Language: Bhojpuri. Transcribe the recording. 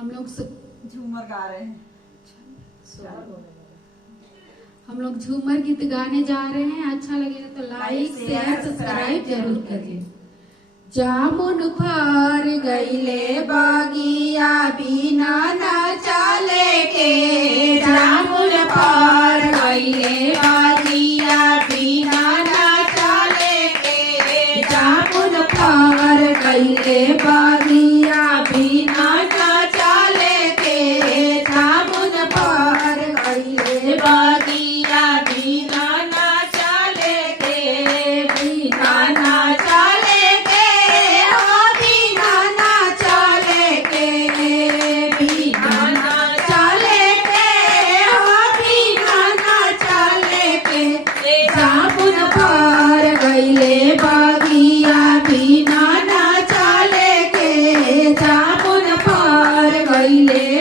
हम लोग झूमर गा रहे हैं। हम लोग झूमर गीत गाने जा रहे हैं। अच्छा लगेगा तो लाइक शेयर सब्सक्राइब जरूर करिए। जामुन फार गईले बागिया बिना ना चले के, जामुन फार गईले बागिया बिना ना चले के, जामुन फार गईले बागिया बिना ना चले के, जामुन फार गईले बागिया बिना ना चले के, बिना ना चले के, हो बिना ना चले के, बिना ना चले के, हो बिना ना चले के, जामुन फार गईले बागिया बिना ना चले के, जामुन फार गईले